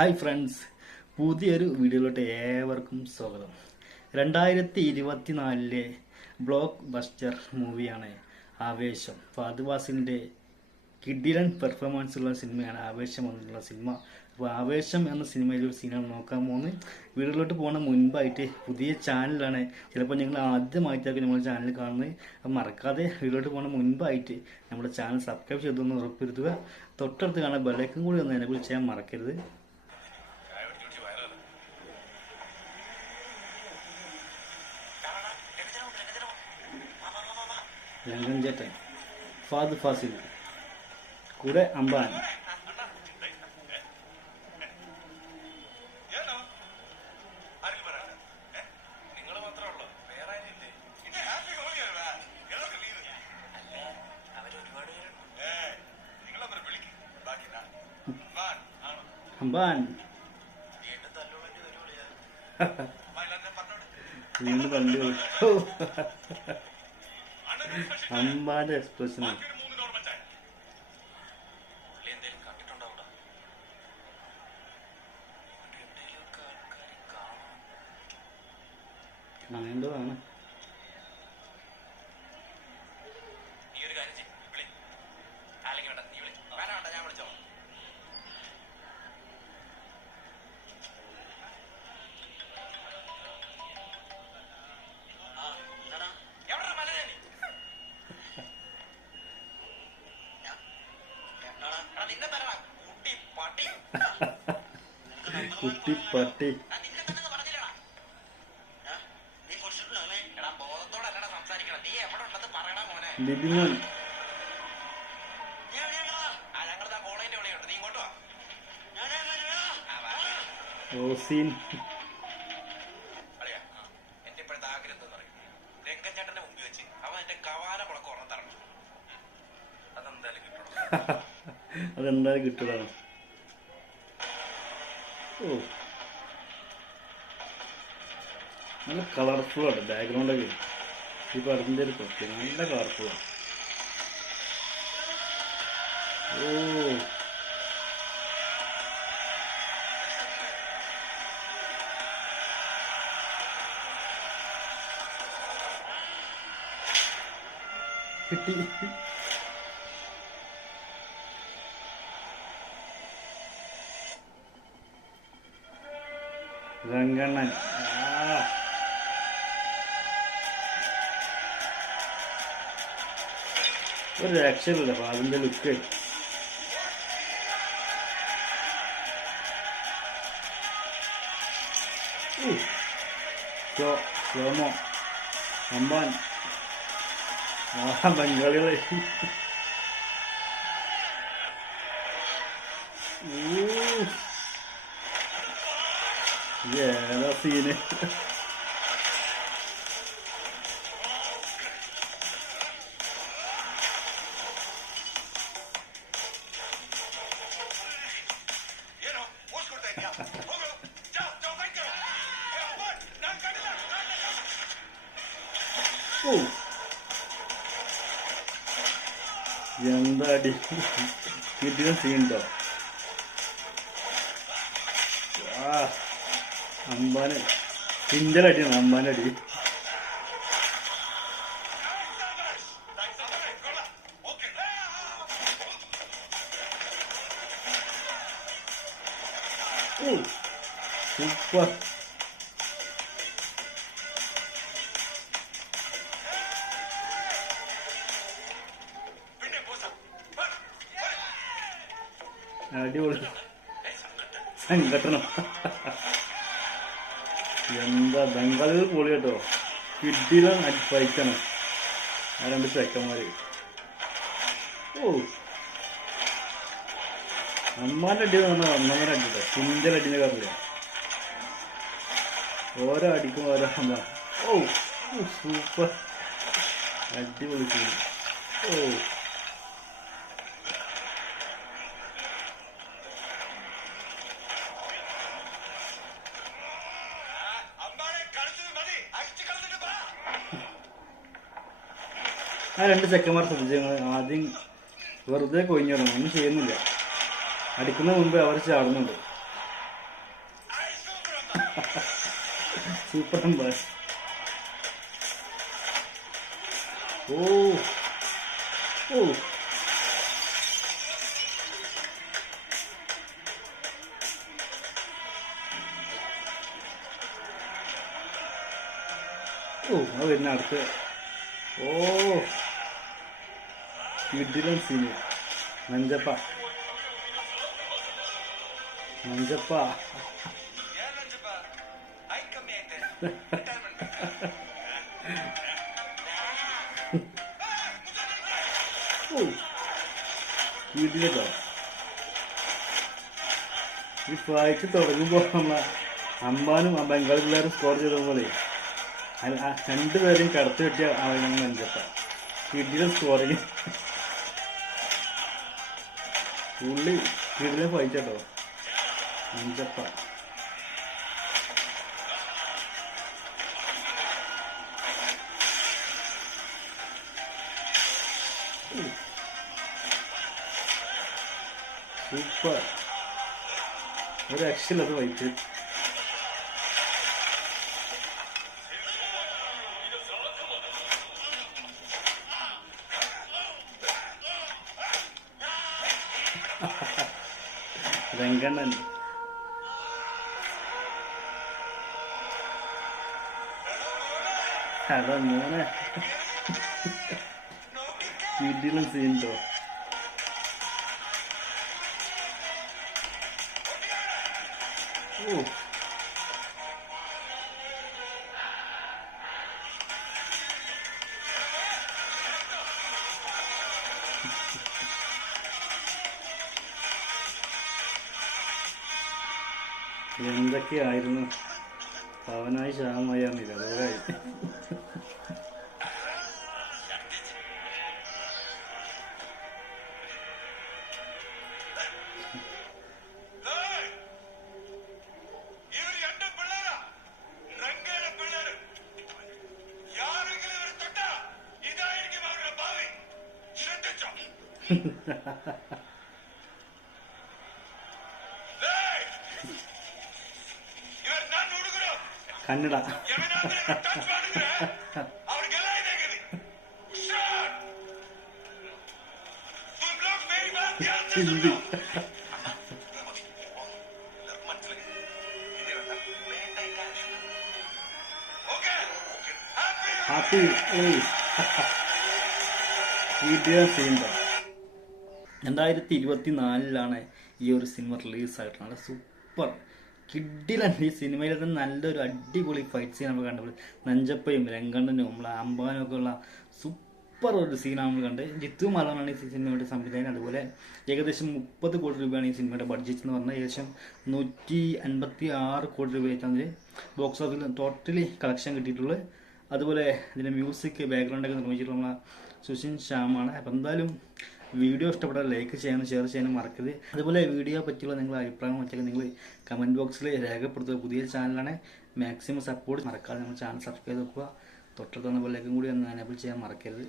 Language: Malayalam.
ഹായ് ഫ്രണ്ട്സ്, പുതിയൊരു വീഡിയോയിലോട്ട് ഏവർക്കും സ്വാഗതം. 2024 ബ്ലോക്ക് ബസ്റ്റർ മൂവിയാണ് ആവേശം. ഫഹദ് ഫാസിലിൻ്റെ കിഡിലൻ പെർഫോമൻസ് ഉള്ള സിനിമയാണ് ആവേശം എന്നുള്ള സിനിമ. അപ്പോൾ ആവേശം എന്ന സിനിമയിൽ ഒരു സീനാണ് നോക്കാൻ പോകുന്നത്. വീഡിയോയിലോട്ട് പോകുന്ന മുൻപായിട്ട് പുതിയ ചാനലാണ്, ചിലപ്പോൾ നിങ്ങൾ ആദ്യമായിട്ടൊക്കെ നമ്മുടെ ചാനൽ കാണുന്നത്. അപ്പം മറക്കാതെ വീഡിയോയിലോട്ട് പോകുന്ന മുൻപായിട്ട് നമ്മുടെ ചാനൽ സബ്സ്ക്രൈബ് ചെയ്തൊന്ന് ഉറപ്പുവരുത്തുക. തൊട്ടടുത്ത് കാണാൻ ബെല്ലൈക്കൻ കൂടി ഒന്ന് എനേബിൾ ചെയ്യാൻ മറക്കരുത്. രംഗൻ ചേട്ടൻ, ഫഹദ് ഫാസിൽ, കൂടെ അമ്പാൻ. അമ്പാൻ വീണ്ടും കണ്ടു. അമ്പാന്റെ എക്സ്പ്രഷൻ അങ്ങനെന്തോതാണ്. കുട്ടിപ്പട്ടി ലിബിമോൻ, റോസീൻ, എന്റെ ഇപ്പോഴത്തെ ആഗ്രഹം എന്താ പറയും, രംഗഞ്ചേട്ടന്റെ മുമ്പിൽ വെച്ച് അവൻ എന്റെ കവാല കുളക്ക് ഉറന്നു തരണം. അതെന്തായാലും കിട്ടണം. അതെന്തായാലും കിട്ടലാണ്. ഓ, നല്ല കളർഫുള്ളാണ് ബാക്ക്ഗ്രൗണ്ടൊക്കെ. ഈ പടത്തിൻ്റെ ഒരു പ്രത്യേകം നല്ല കളർഫുള്ളാണ്. ഓ, കിട്ടി. രംഗണ്ണൻ, ഒരു രക്ഷയില്ല അതിന്റെ ലുക്ക്. സ്ലോമോ, അമ്പാൻ, ബംഗാളികളെ. ഏതാ സീന്. ഓ, എന്താ അടി. കിട്ടിയ സീനുണ്ടോ. അമ്പാന് കിഞ്ചലടിയാണ് അമ്പാൻ്റെ അടി. ഓ, സൂപ്പർ. അടിപൊളി സംഘടനം. എന്താ ബംഗാളികൾ പൊളി കേട്ടോ. കിഡിലും ഫൈറ്റാണ് ആ രണ്ട് ചെക്കന്മാര്. ഓ, അമ്മാന്റെ അടി പറഞ്ഞാൽ ഒന്നൊന്നര അടിട്ടോ. കുഞ്ചൽ അടിനെ കാറില്ല. ഓരോ അടിക്കും ഓരോ എന്താ. ഓ, സൂപ്പർ, അടിപൊളി സീൻ. ഓ, ആ രണ്ട് ചെക്കന്മാർ ശ്രദ്ധിച്ചു. ആദ്യം വെറുതെ കൊഴിഞ്ഞിടണം, ഒന്നും ചെയ്യുന്നില്ല. അടിക്കുന്ന മുമ്പ് അവർ ചാടുന്നുണ്ട്. Super number. ഓ ഓ ഓ അത് വരുന്ന അടുത്ത്. ഓ കിടിലൻ സീന്. മഞ്ചപ്പ മഞ്ചപ്പ. ಏನ್ ನಂಜಪ್ಪ ಐ ಕಮ್ಮಿ ಐತೆ ರಿಟೈರ್ಮೆಂಟ್ ഓ കിടിലട്ടോ. ഈ ഫൈറ്റ് തുടങ്ങുമ്പോൾ നമ്മളെ അമ്പാനും ആ ബംഗാളി പിള്ളേരും സ്കോർ ചെയ്ത പോലെ രണ്ടുപേരെയും കടത്തി വെട്ടിയ ആളുകൾ മഞ്ചപ്പ. കിടിലൻ സ്കോറിങ്. പുള്ളി കിടിലൻ ഫൈറ്റ് കേട്ടോ മഞ്ചപ്പ. സൂപ്പർ. ഒരു രക്ഷയില്ലാത്ത ഫൈറ്റ്. രംഗണ്ണൻ. അതാ മോനെ കിടിലൻ സീൻ ട്ടോ. ഓ എന്തൊക്കെയായിരുന്നു. അവനായി ശാമമായി അറിഞ്ഞില്ല. അതോടായി ಇವರು ಎಂಟು ಪಿಳ್ಳೇರ ರಂಗೇಣ ಪಿಳ್ಳೇರು ಯಾರಿಗೆಲ್ಲ ಇವರು ತೊಟ್ಟ ಇದಾയിരിക്കും അവരുടെ ഭാവി ശ്രദ്ധിച്ചോ ಇವರು ನಾನು ಹುಡುಗರು കന്നഡ. ಎವನಾದ್ರೆ ಟಚ್ ಮಾಡಿದ್ರೆ ಅವ್ರಿಗೆಲ್ಲ ಇದೆ ಗತಿ ಹುಷಾರ್ तुम लोग मेरी बात ध्यान से सुन लो ഹാപ്പി. കിടിലൻ സീൻ ട്ടോ. 2024 ഈ ഒരു സിനിമ റിലീസായിട്ടുള്ളത്. നല്ല സൂപ്പർ കിഡിലാണ്. ഈ സിനിമയിൽ തന്നെ നല്ലൊരു അടിപൊളി ഫൈറ്റ് സീൻ നമ്മൾ കണ്ടത്. നഞ്ചപ്പയും രംഗണ്ണനും നമ്മളെ അമ്പാനും ഒക്കെ ഉള്ള സൂപ്പർ ഒരു സീനാണ് നമ്മൾ കണ്ടത്. ജിത്തു മാലാണ് ഈ സിനിമയുടെ സംവിധാനം. അതുപോലെ ഏകദേശം 30 കോടി രൂപയാണ് ഈ സിനിമയുടെ ബഡ്ജറ്റ് എന്ന് പറഞ്ഞാൽ. ഏകദേശം 156 കോടി രൂപയായിട്ടാണ് ബോക്സ് ഓഫീസിൽ ടോട്ടലി കളക്ഷൻ കിട്ടിയിട്ടുള്ളത്. അതുപോലെ ഇതിൻ്റെ മ്യൂസിക് ബാക്ക്ഗ്രൗണ്ടൊക്കെ നിർമ്മിച്ചിട്ടുള്ള സുഷിൻ ശ്യാമാണ്. അപ്പം എന്തായാലും വീഡിയോ ഇഷ്ടപ്പെട്ടാൽ ലൈക്ക് ചെയ്യാനും ഷെയർ ചെയ്യാനും മറക്കരുത്. അതുപോലെ വീഡിയോ പറ്റിയുള്ള നിങ്ങളുടെ അഭിപ്രായം വെച്ചൊക്കെ നിങ്ങൾ കമൻറ്റ് ബോക്സിൽ രേഖപ്പെടുത്തുക. പുതിയ ചാനലാണ്, മാക്സിമം സപ്പോർട്ട് മറക്കാതെ നമ്മൾ ചാനൽ സബ്സ്ക്രൈബ് ചെയ്ത് വെക്കുക. തൊട്ടടുത്തുള്ള ബെല്ലൈക്കൻ കൂടി ഒന്ന് എനേബിൾ ചെയ്യാൻ മറക്കരുത്.